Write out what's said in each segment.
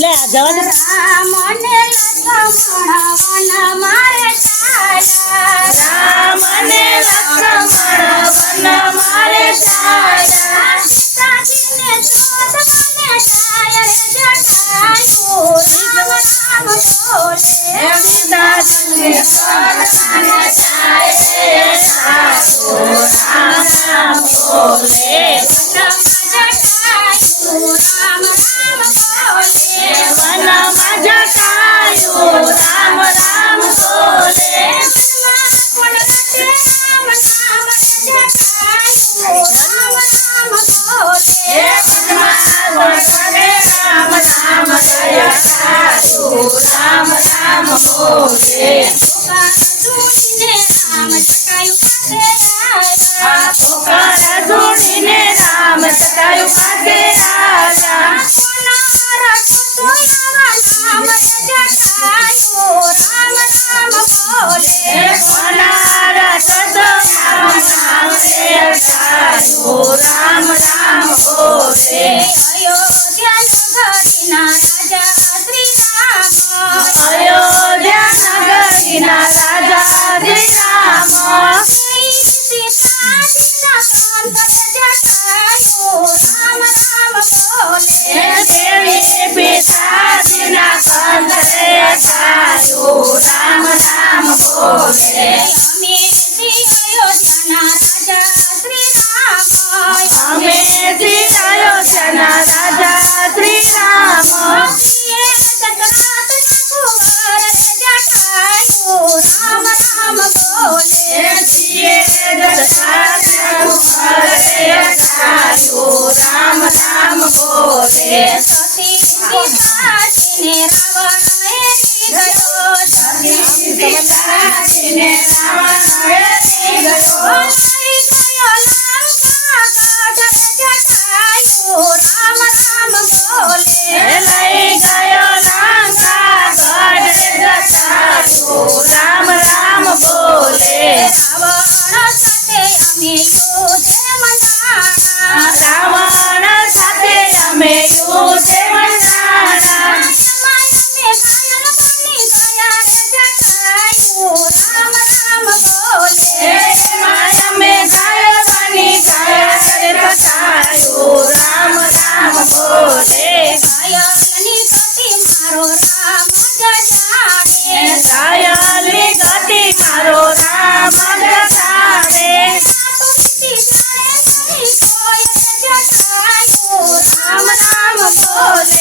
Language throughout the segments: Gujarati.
લે આ જવા દે. રામને લક્ષ્મણ વન મારે છાયા, રામને લક્ષ્મણ વન મારે છાયા, સીતાજીને શોધ મને છાયા રે જટાયુ, રામ રામ બોલે. સીતાજીને શોધ મને છાયા રે જટાયુ, રામ રામ બોલે. વનમાં જટાયુ રામ રામ બોલે, વનમાં જટાયુ રામ રામ બોલે, રામ બોલે. રામ રામ જટાયુ રામ રામ બોલે. પોકાર જોડીને રામ જટાયુ પાસે આવ્યા, પોકાર જોડીને રામ જટાયુ પાસે આવ્યા, કોના રથ તો રામ જટાયુ રામ રામ બોલે. અયોધ્યા નગરીના રાજા શ્રી રામ, અયોધ્યા નગરીના રાજા શ્રી રામ, દેવી પિતાજીના કંઠે જટાયુ રામ રામ બોલે. અમે શ્રી અયોધ્યાના રાજા શ્રી રામ, રામ રામ બોલે. છીએ જગન્નાથ ઘરે જટાયુ રામ રામ બોલે. સતી સીતાજીને રાવણ હેરી ગયો, સતી સીતાજીને રાવણ હેરી ગયો, લઈ ગયો લંકા ગઢ જટાયુ રામ રામ બોલે. લઈ ગયો લંકા ગઢ જટાયુ રામ રામ બોલે. રાવણ સાથે અમે યુદ્ધે મંડાણા, રાવણ સાથે અમે યુદ્ધે મંડાણા, એમાં અમે ઘાયલ બની ગયા રે જટાયુ રામ રામ બોલે. ઘાયલની ગતિ મારો રામ જ જાણે, ઘાયલની ગતિ મારો રામ જ જાણે, તુલસી જાણે કોઈ જટાયુ રામ રામ બોલે.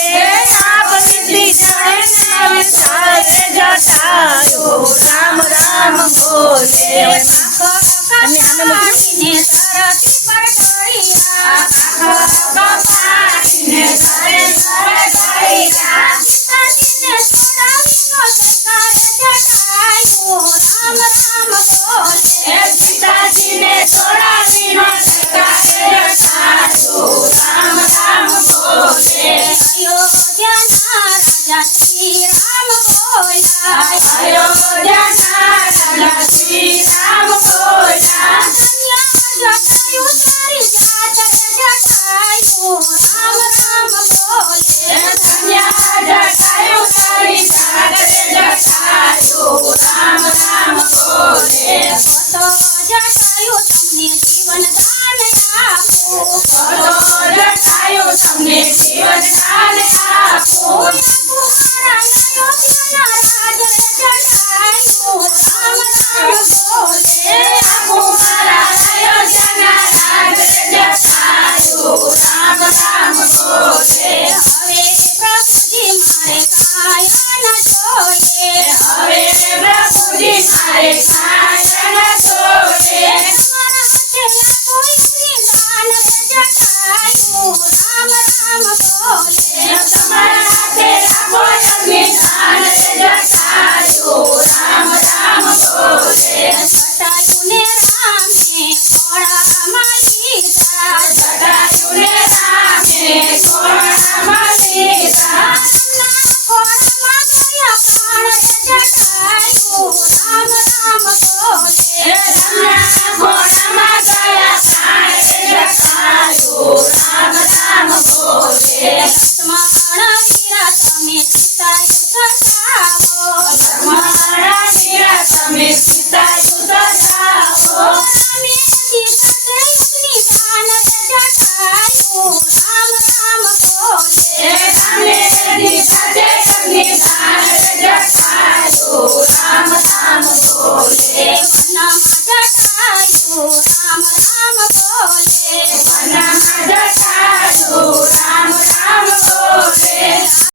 રામ રામ બોલે